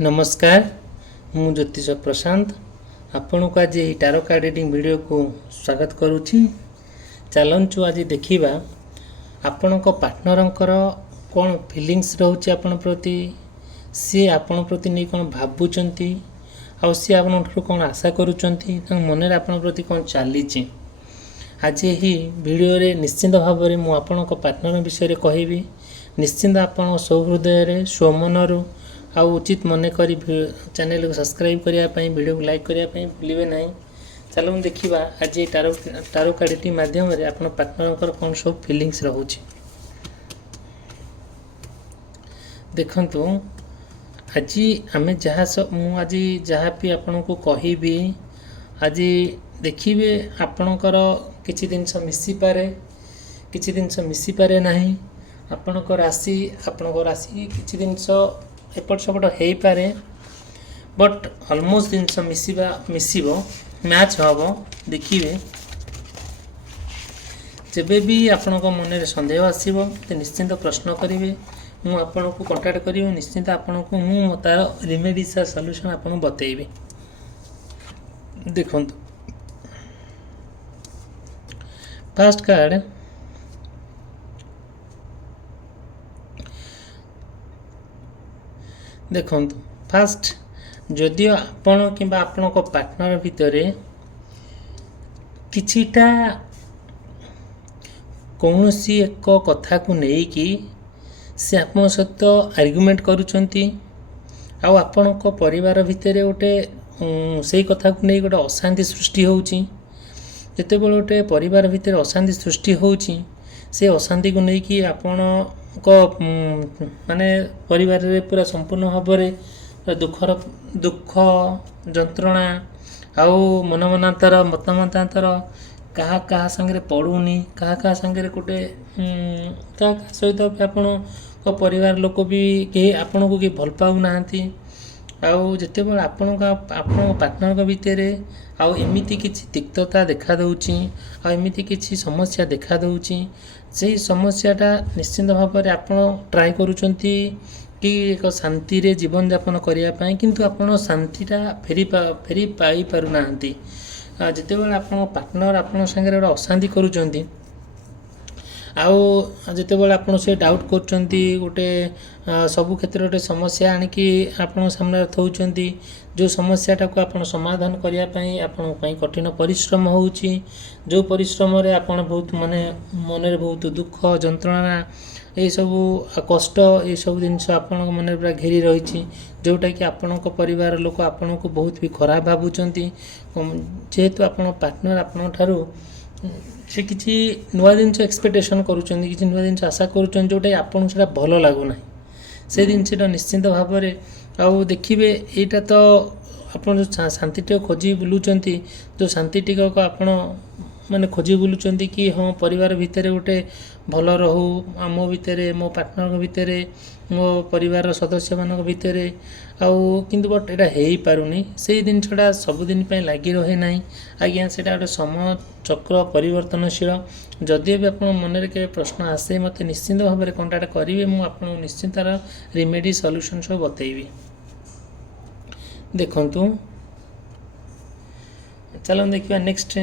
नमस्कार मु ज्योतिष प्रशांत आपण को आज टारो कार्ड रीडिंग वीडियो को स्वागत करुच्ची। चलु आज देखा आपण पार्टनर कौन फिलिंग्स रोचे आपण प्रति सी आपण प्रति नहीं कौन भावुंट आ सी आपण कौन आशा करुँच मन आपण प्रति कौन चली। आज यही वीडियो रे निश्चिंत भाव में मुझे पार्टनर विषय कहबी। निश्चिंत आपण सौहृदय स्वमनरू आ उचित मन कर चैनल को सब्सक्राइब करने वीडियो को लाइक करने भूलिए ना। चलो देखा आज टारो कार्ड माध्यम आप पार्टनर कौन सब फिलिंग्स रोचे। देखु आज आम जहाँ आज जहाँ भी आपन को कहबी आज देखिए आपणकर किसी जिनस मिसीपे किसी जिनस मिसीपे ना। आपण राशि किसी जिनस एपट सेपट हो पारे बट ऑलमोस्ट जिनस मिसिबो मैच हम। देखिए जब भी आपण मन में सन्देह आसो तो निश्चिंत प्रश्न करेंगे मुझे आपन को कंटाक्ट करी निश्चिंत आपन को मुझे तार रेमेडीज सल्यूशन आपन बतेबी। देखो फर्स्ट कार्ड देखो फास्ट जदि आपण कि आपण पार्टनर भितर किछिटा कौन सी एक कथा को लेकिन से आप सहित आर्गुमेंट करुँच आपण परिवार भितर गोटे से कथा को नहीं गोटे अशांति सृष्टि होची। जिते बड़े गोटे परिवार भितर अशांति सृष्टि होची से अशांति को लेकिन आपण माने परिवार रे पूरा संपूर्ण भाव में दुख जंत्रणा आउ मनमनांतर मतमतांतर क्या क्या संगे पड़ूनी क्या क्या संगे गोटे क्या सहित आपण परिवार लोक भी कहीं आपण को भल पाऊना आउ जिते बड़े आपण पार्टनर भितर आउ एमिति किछि तिक्तता देखा दउची आ एमिति किछि समस्या देखा दउची। से समस्याटा निश्चिंत भाव में आप ट्राए करुँच कि एक शांति रे जीवन यापन करने किंतु आपन शांतिटा फेरी पाई पारुना। जिते बड़े आप पार्टनर आप सागर गोटे अशांति करुँच आउ जिते बड़े आप से डाउट कर गोटे सबु क्षेत्र गोटे समस्या आणिकी आपण सामने थौचंती जो समस्याटा को आपण समाधान करने आपण कठिन परिश्रम होउची। जो परिश्रम रे आपण बहुत माने मन बहुत दुख जंत्रणा ये सबू कष्ट ये सब जिनस आपण मन पूरा घेरी रही जोटा कि आपण परिवार लोक आपण को बहुत भी खराब भावुंट जेहेतु आपण पार्टनर आपण ठारू से किसी नुआ जिनस एक्सपेक्टेशन करुँच कि नुआ जिनस आशा करुँच जोटा आपन से भल लगुना से जिनसा निश्चिंत भाव में आउ देखिए यहाँ तो आप शांति खोजी बुलूँच जो शांति टिक आपण माने खोजी बुलूँच कि हाँ परिवार भितर गोटे भल रहू आम भितर मो पार्टनर भितर मो परिवार सदस्य मान भितर आउ किंतु बट एटा हो पारुनी से जिनसा सबुदिन लगी रहे ना। आज्ञा से गोटे समय चक्र परिवर्तनशील जदि भी आप मन में के प्रश्न आसे मत निश्चिंत भाव में कंटाक्ट करेंगे मुझे निश्चिंत तार रेमेडी सल्यूशन सब बतेबी। देखु चलो देखा नेक्स्ट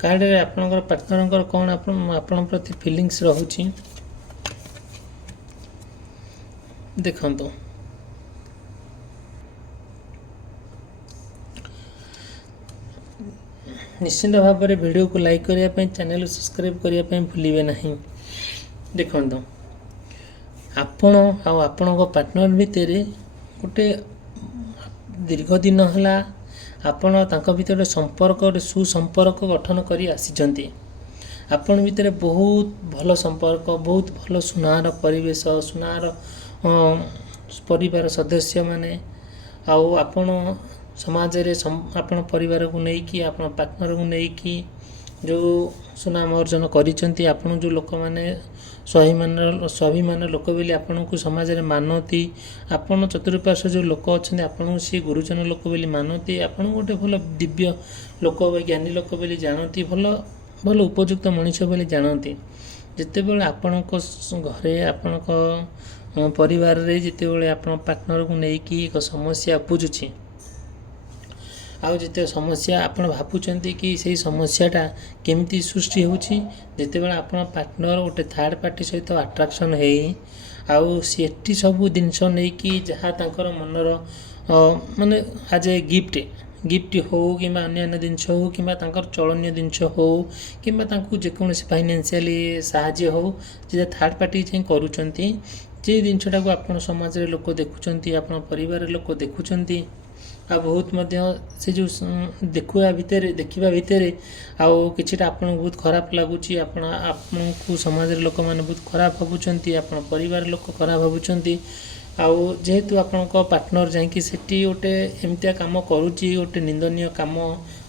कार्ड रे आपनकर पार्टनर कौन आपण प्रति फीलिंग्स रहुची। देखु निश्चिंत भाव में वीडियो को लाइक करने चैनल सब्सक्राइब करने भूलिए ना। देखु आपण आपण पार्टनर भितर गोटे दीर्घ दिन है आपण तांको भितर गोटे संपर्क गोटे सुसंपर्क गठन करी आसीचंती। आपण भितर बहुत भल संपर्क बहुत भल सुनार परिवेश सुनार परिवार सदस्य माने आउ आपण समाज रे आपण परिवार को लेकिन आपण पार्टनर को लेकिन जो सुनाम अर्जन करिसेंती आपण जो लोक माने स्वाभिमान लोक बोली आपण को समाज रे मानती आपण चतुर्पार्श्व जो लोक अच्छा आपण सी गुरुजन लोक बोली मानती आपण गोटे भल दिव्य लोक ज्ञानी लोक बोली जानती भल भल उपयुक्त मनीष बोली जानती। जितेबाला आपण घरे आपण ପରିବାରରେ ଯେତେବେଳେ ଆପଣ ପାର୍ଟନରକୁ ନେଇକି ଏକ ସମସ୍ୟା ଉପୁଜୁଛି, ଆଉ ଯେତେ ସମସ୍ୟା ଆପଣ ଭାବୁଛନ୍ତି କି ସେଇ ସମସ୍ୟାଟା କେମିତି ସୃଷ୍ଟି ହେଉଛି, ଯେତେବେଳେ ଆପଣ ପାର୍ଟନର ଗୋଟେ ଥାର୍ଡ଼ ପାର୍ଟି ସହିତ ଆଟ୍ରାକ୍ସନ୍ ହେଇ ଆଉ ସେଠି ସବୁ ଜିନିଷ ନେଇକି ଯାହା ତାଙ୍କର ମନର ମାନେ ଆଜ୍ ଏ ଗିଫ୍ଟ ହେଉ କିମ୍ବା ଅନ୍ୟାନ୍ୟ ଜିନିଷ ହେଉ କିମ୍ବା ତାଙ୍କର ଚଳନୀୟ ଜିନିଷ ହେଉ କିମ୍ବା ତାଙ୍କୁ ଯେକୌଣସି ଫାଇନାନ୍ସିଆଲି ସାହାଯ୍ୟ ହେଉ ଯେ ଥାର୍ଡ଼ ପାର୍ଟି ଯାଇ କରୁଛନ୍ତି, ଯେ ଜିନିଷଟାକୁ ଆପଣ ସମାଜରେ ଲୋକ ଦେଖୁଛନ୍ତି, ଆପଣ ପରିବାରରେ ଲୋକ ଦେଖୁଛନ୍ତି, ଆଉ ବହୁତ ମଧ୍ୟ ସେ ଯେଉଁ ଦେଖିବା ଭିତରେ ଆଉ କିଛିଟା ଆପଣଙ୍କୁ ବହୁତ ଖରାପ ଲାଗୁଛି, ଆପଣଙ୍କୁ ସମାଜରେ ଲୋକମାନେ ବହୁତ ଖରାପ ଭାବୁଛନ୍ତି, ଆପଣ ପରିବାର ଲୋକ ଖରାପ ଭାବୁଛନ୍ତି। ଆଉ ଯେହେତୁ ଆପଣଙ୍କ ପାର୍ଟନର ଯାଇକି ସେଠି ଗୋଟେ ଏମିତିଆ କାମ କରୁଛି, ଗୋଟେ ନିନ୍ଦନୀୟ କାମ,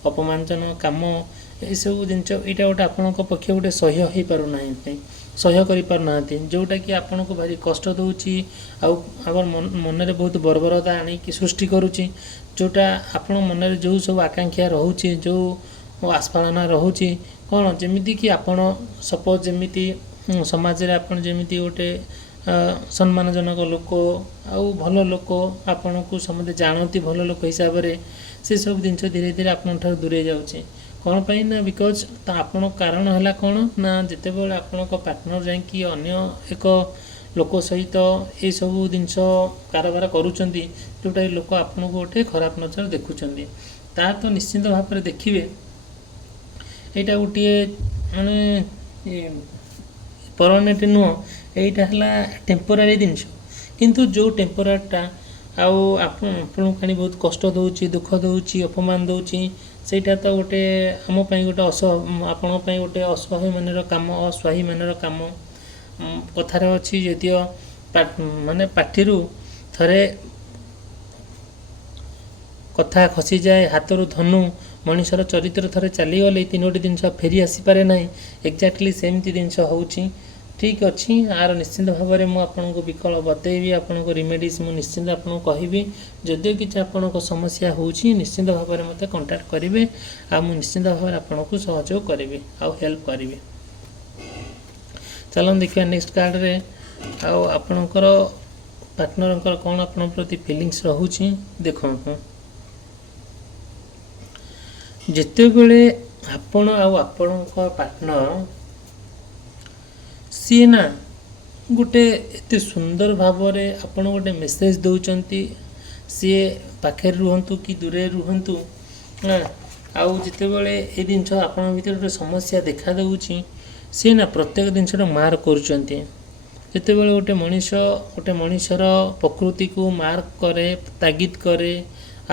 ଅପମାନଜନକ କାମ, ଏସବୁ ଜିନିଷ ଏଇଟା ଗୋଟେ ଆପଣଙ୍କ ପକ୍ଷେ ଗୋଟେ ସହ୍ୟ ହୋଇପାରୁନାହିଁ, ସହ୍ୟ କରିପାରୁନାହାନ୍ତି, ଯେଉଁଟାକି ଆପଣଙ୍କୁ ଭାରି କଷ୍ଟ ଦେଉଛି ଆଉ ଆମର ମନରେ ବହୁତ ବର୍ବରତା ଆଣିକି ସୃଷ୍ଟି କରୁଛି। ଯେଉଁଟା ଆପଣ ମନରେ ଯେଉଁ ସବୁ ଆକାଂକ୍ଷା ରହୁଛି, ଯେଉଁ ଆସ୍ଫାଳନା ରହୁଛି, କ'ଣ ଯେମିତିକି ଆପଣ ସପୋଜ ଯେମିତି ସମାଜରେ ଆପଣ ଯେମିତି ଗୋଟେ ସମ୍ମାନଜନକ ଲୋକ ଆଉ ଭଲ ଲୋକ, ଆପଣଙ୍କୁ ସମସ୍ତେ ଜାଣନ୍ତି ଭଲ ଲୋକ ହିସାବରେ, ସେସବୁ ଜିନିଷ ଧୀରେ ଧୀରେ ଆପଣଙ୍କ ଠାରୁ ଦୂରେଇ ଯାଉଛି। କ'ଣ ପାଇଁ ନା ବିକଜ୍ ଆପଣ କାରଣ ହେଲା କ'ଣ ନା ଯେତେବେଳେ ଆପଣଙ୍କ ପାର୍ଟନର ଯାଇକି ଅନ୍ୟ ଏକ ଲୋକ ସହିତ ଏସବୁ ଜିନିଷ କାରବାର କରୁଛନ୍ତି, ଯେଉଁଟାକି ଲୋକ ଆପଣଙ୍କୁ ଗୋଟେ ଖରାପ ନଜର ଦେଖୁଛନ୍ତି, ତାହା ତ ନିଶ୍ଚିନ୍ତ ଭାବରେ ଦେଖିବେ ଏଇଟା ଗୋଟିଏ ମାନେ ପରମାନେଣ୍ଟ ନୁହଁ, ଏଇଟା ହେଲା ଟେମ୍ପୋରାରୀ ଜିନିଷ। କିନ୍ତୁ ଯେଉଁ ଟେମ୍ପୋରାରୀଟା ଆଉ ଆପଣଙ୍କୁ ଆଣି ବହୁତ କଷ୍ଟ ଦେଉଛି, ଦୁଃଖ ଦେଉଛି, ଅପମାନ ଦେଉଛି, ସେଇଟା ତ ଗୋଟେ ଆମ ପାଇଁ ଗୋଟେ ଆପଣଙ୍କ ପାଇଁ ଗୋଟେ ଅସ୍ୱାଭିମାନର କାମ, ଅସ୍ୱାଭିମାନର କାମ। କଥାରେ ଅଛି ଯଦିଓ ମାନେ ପାଟିରୁ ଥରେ କଥା ଖସିଯାଏ, ହାତରୁ ଧନୁ, ମଣିଷର ଚରିତ୍ର ଥରେ ଚାଲିଗଲେ ତିନୋଟି ଜିନିଷ ଫେରି ଆସିପାରେ ନାହିଁ। ଏକ୍ଜାକ୍ଟଲି ସେମିତି ଜିନିଷ ହେଉଛି। ଠିକ୍ ଅଛି, ଆର ନିଶ୍ଚିନ୍ତ ଭାବରେ ମୁଁ ଆପଣଙ୍କୁ ବିକଳ୍ପ ବତେଇବି, ଆପଣଙ୍କୁ ରିମେଡ଼ିଜ୍ ମୁଁ ନିଶ୍ଚିନ୍ତ ଆପଣଙ୍କୁ କହିବି। ଯଦିଓ କିଛି ଆପଣଙ୍କ ସମସ୍ୟା ହେଉଛି ନିଶ୍ଚିନ୍ତ ଭାବରେ ମୋତେ କଣ୍ଟାକ୍ଟ କରିବେ, ଆଉ ମୁଁ ନିଶ୍ଚିନ୍ତ ଭାବରେ ଆପଣଙ୍କୁ ସହଯୋଗ କରିବି ଆଉ ହେଲ୍ପ କରିବି। ଚାଲନ୍ତୁ ଦେଖିବା ନେକ୍ସଟ କାର୍ଡ଼ରେ ଆଉ ଆପଣଙ୍କର ପାର୍ଟନରଙ୍କର କ'ଣ ଆପଣଙ୍କ ପ୍ରତି ଫିଲିଙ୍ଗସ୍ ରହୁଛି। ଦେଖନ୍ତୁ, ଯେତେବେଳେ ଆପଣ ଆଉ ଆପଣଙ୍କ ପାର୍ଟନର ସିଏ ନା ଗୋଟେ ଏତେ ସୁନ୍ଦର ଭାବରେ ଆପଣ ଗୋଟେ ମେସେଜ ଦେଉଛନ୍ତି, ସିଏ ପାଖରେ ରୁହନ୍ତୁ କି ଦୂରରେ ରୁହନ୍ତୁ ନା, ଆଉ ଯେତେବେଳେ ଏ ଜିନିଷ ଆପଣଙ୍କ ଭିତରେ ଗୋଟେ ସମସ୍ୟା ଦେଖାଦେଉଛି, ସିଏ ନା ପ୍ରତ୍ୟେକ ଜିନିଷଟା ମାର୍କ କରୁଛନ୍ତି। ଯେତେବେଳେ ଗୋଟେ ମଣିଷର ପ୍ରକୃତିକୁ ମାର୍କ କରେ, ତାଗିଦ କରେ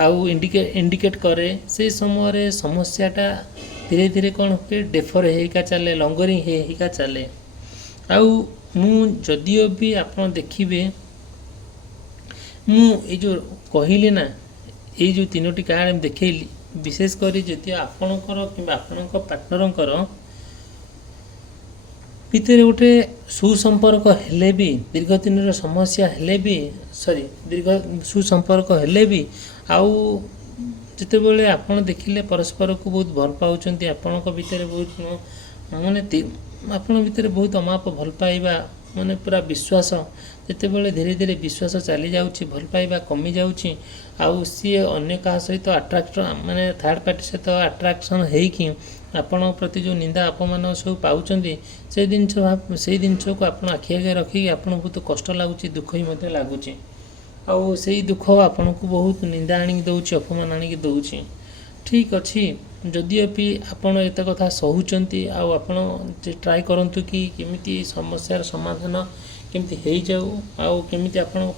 ଆଉ ଇଣ୍ଡିକେଟ୍ କରେ, ସେ ସମୟରେ ସମସ୍ୟାଟା ଧୀରେ ଧୀରେ କ'ଣ ହୁଏ, ଡେଫର ହେଇକା ଚାଲେ, ଲଙ୍ଗରିଂ ହେଇକା ଚାଲେ। ଆଉ ମୁଁ ଯଦିଓ ବି ଆପଣ ଦେଖିବେ, ମୁଁ ଏଇ ଯେଉଁ କହିଲି ନା, ଏଇ ଯେଉଁ ତିନୋଟି କାର୍ଡ଼ ଦେଖେଇଲି, ବିଶେଷ କରି ଯଦି ଆପଣଙ୍କର କିମ୍ବା ଆପଣଙ୍କ ପାର୍ଟନରଙ୍କର ଭିତରେ ଗୋଟେ ସୁସମ୍ପର୍କ ହେଲେ ବି, ଦୀର୍ଘ ଦିନର ସମସ୍ୟା ହେଲେ ବି, ସୁସମ୍ପର୍କ ହେଲେ ବି, ଆଉ ଯେତେବେଳେ ଆପଣ ଦେଖିଲେ ପରସ୍ପରକୁ ବହୁତ ଭଲ ପାଉଛନ୍ତି, ଆପଣଙ୍କ ଭିତରେ ବହୁତ ମାନେ ଆପଣଙ୍କ ଭିତରେ ବହୁତ ଅମାପ ଭଲ ପାଇବା, ମାନେ ପୁରା ବିଶ୍ୱାସ, ଯେତେବେଳେ ଧୀରେ ଧୀରେ ବିଶ୍ୱାସ ଚାଲିଯାଉଛି, ଭଲ ପାଇବା କମିଯାଉଛି, ଆଉ ସିଏ ଅନ୍ୟ କାହା ସହିତ ମାନେ ଥାର୍ଡ଼ ପାର୍ଟି ସହିତ ଆଟ୍ରାକ୍ସନ୍ ହେଇକି ଆପଣଙ୍କ ପ୍ରତି ଯେଉଁ ନିନ୍ଦା ଅପମାନ ସବୁ ପାଉଛନ୍ତି, ସେଇ ଜିନିଷକୁ ଆପଣ ଆଖି ଆଗରେ ରଖିକି ଆପଣଙ୍କୁ ବହୁତ କଷ୍ଟ ଲାଗୁଛି, ଦୁଃଖ ହିଁ ମଧ୍ୟ ଲାଗୁଛି। ଆଉ ସେଇ ଦୁଃଖ ଆପଣଙ୍କୁ ବହୁତ ନିନ୍ଦା ଆଣିକି ଦେଉଛି, ଅପମାନ ଆଣିକି ଦେଉଛି। ଠିକ୍ ଅଛି, ଯଦିଓ ବି ଆପଣ ଏତେ କଥା ସହୁଛନ୍ତି, ଆଉ ଆପଣ ଟ୍ରାଏ କରନ୍ତୁ କି କେମିତି ସମସ୍ୟାର ସମାଧାନ କେମିତି ହେଇଯାଉ, ଆଉ କେମିତି ଆପଣଙ୍କ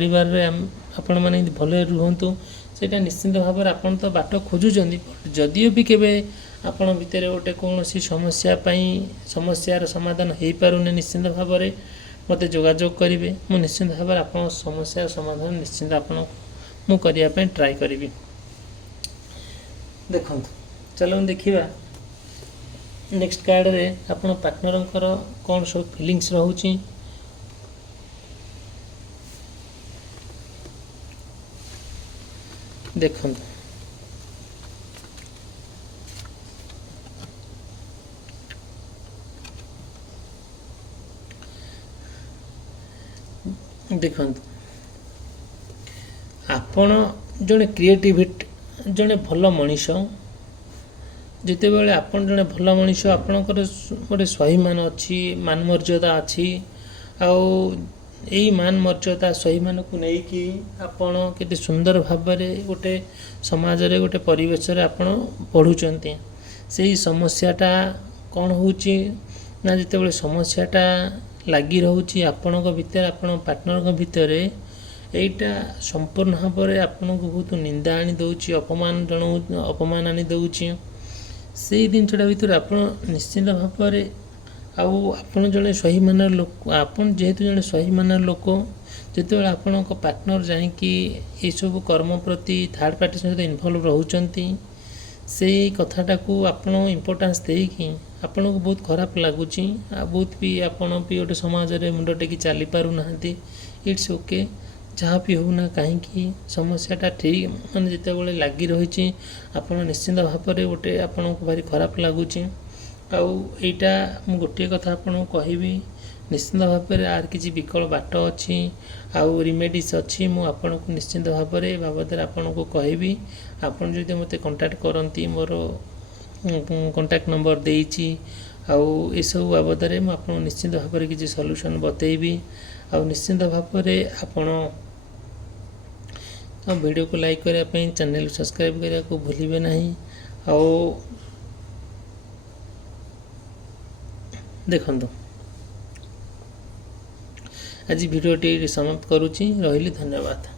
ପରିବାରରେ ଆପଣମାନେ ଭଲରେ ରୁହନ୍ତୁ, ସେଇଟା ନିଶ୍ଚିନ୍ତ ଭାବରେ ଆପଣ ତ ବାଟ ଖୋଜୁଛନ୍ତି। ଯଦିଓ ବି କେବେ ଆପଣ ଭିତରେ ଗୋଟେ କୌଣସି ସମସ୍ୟାର ସମାଧାନ ହେଇପାରୁନି, ନିଶ୍ଚିନ୍ତ ଭାବରେ ମୋତେ ଯୋଗାଯୋଗ କରିବେ। ମୁଁ ନିଶ୍ଚିନ୍ତ ଭାବରେ ଆପଣଙ୍କ ସମସ୍ୟାର ସମାଧାନ ନିଶ୍ଚିନ୍ତ ମୁଁ କରିବା ପାଇଁ ଟ୍ରାଏ କରିବି। ଦେଖନ୍ତୁ, ଚାଲନ୍ତୁ ଦେଖିବା ନେକ୍ସଟ କାର୍ଡ଼ରେ ଆପଣ ପାର୍ଟନରଙ୍କର କ'ଣ ସବୁ ଫିଲିଙ୍ଗସ୍ ରହୁଛି। ଦେଖନ୍ତୁ, ଦେଖନ୍ତୁ ଆପଣ ଜଣେ କ୍ରିଏଟିଭିଟି ଜଣେ ଭଲ ମଣିଷ ଯେତେବେଳେ ଆପଣ ଜଣେ ଭଲ ମଣିଷ ଆପଣଙ୍କର ଗୋଟେ ସ୍ୱାଭିମାନ ଅଛି ମାନ ମର୍ଯ୍ୟାଦା ଅଛି ଆଉ ଏଇ ମାନ ମର୍ଯ୍ୟାଦା ସ୍ୱାଭିମାନକୁ ନେଇକି ଆପଣ କେତେ ସୁନ୍ଦର ଭାବରେ ଗୋଟେ ସମାଜରେ ଗୋଟେ ପରିବେଶରେ ଆପଣ ପଢ଼ୁଛନ୍ତି ସେଇ ସମସ୍ୟାଟା କ'ଣ ହେଉଛି ନା ଯେତେବେଳେ ସମସ୍ୟାଟା ଲାଗି ରହୁଛି ଆପଣଙ୍କ ଭିତରେ ଆପଣଙ୍କ ପାର୍ଟନରଙ୍କ ଭିତରେ ଏଇଟା ସମ୍ପୂର୍ଣ୍ଣ ଭାବରେ ଆପଣଙ୍କୁ ବହୁତ ନିନ୍ଦା ଆଣି ଦେଉଛି ଅପମାନ ଆଣି ଦେଉଛି ସେଇ ଜିନିଷଟା ଭିତରେ ଆପଣ ନିଶ୍ଚିନ୍ତ ଭାବରେ ଆଉ ଆପଣ ଜଣେ ସ୍ୱାଭିମାନର ଲୋକ ଆପଣ ଯେହେତୁ ଜଣେ ସ୍ୱାଭିମାନର ଲୋକ ଯେତେବେଳେ ଆପଣଙ୍କ ପାର୍ଟନର ଯାଇକି ଏସବୁ କର୍ମ ପ୍ରତି ଥାର୍ଡ଼ ପାର୍ଟି ସହିତ ଇନଭଲ୍ଭ ରହୁଛନ୍ତି ସେଇ କଥାଟାକୁ ଆପଣ ଇମ୍ପୋର୍ଟାନ୍ସ ଦେଇକି ଆପଣଙ୍କୁ ବହୁତ ଖରାପ ଲାଗୁଛି ଆଉ ବହୁତ ବି ଆପଣ ବି ଗୋଟେ ସମାଜରେ ମୁଣ୍ଡ ଟେକି ଚାଲିପାରୁନାହାନ୍ତି ଇଟ୍ସ ଓକେ ଯାହା ବି ହେଉନା କାହିଁକି ସମସ୍ୟାଟା ଠିକ୍ ମାନେ ଯେତେବେଳେ ଲାଗି ରହିଛି ଆପଣ ନିଶ୍ଚିନ୍ତ ଭାବରେ ଗୋଟେ ଆପଣଙ୍କୁ ଭାରି ଖରାପ ଲାଗୁଛି ଆଉ ଏଇଟା ମୁଁ ଗୋଟିଏ କଥା ଆପଣଙ୍କୁ କହିବି ନିଶ୍ଚିନ୍ତ ଭାବରେ ଆର କିଛି ବିକଳ ବାଟ ଅଛି ଆଉ ରିମେଡ଼ିସ୍ ଅଛି ମୁଁ ଆପଣଙ୍କୁ ନିଶ୍ଚିନ୍ତ ଭାବରେ ଏ ବାବଦରେ ଆପଣଙ୍କୁ କହିବି ଆପଣ ଯଦି ମୋତେ କଣ୍ଟାକ୍ଟ କରନ୍ତି ମୋର କଣ୍ଟାକ୍ଟ ନମ୍ବର ଦେଇଛି ଆଉ ଏସବୁ ବାବଦରେ ମୁଁ ଆପଣଙ୍କୁ ନିଶ୍ଚିନ୍ତ ଭାବରେ କିଛି ସଲ୍ୟୁସନ୍ ବତେଇବି ଆଉ ନିଶ୍ଚିନ୍ତ ଭାବରେ ଆପଣ ଭିଡ଼ିଓକୁ ଲାଇକ୍ କରିବା ପାଇଁ ଚ୍ୟାନେଲକୁ ସବସ୍କ୍ରାଇବ୍ କରିବାକୁ ଭୁଲିବେ ନାହିଁ ଆଉ ଦେଖନ୍ତୁ ଆଜି ଭିଡ଼ିଓଟି ସମାପ୍ତ କରୁଛି ରହିଲି ଧନ୍ୟବାଦ।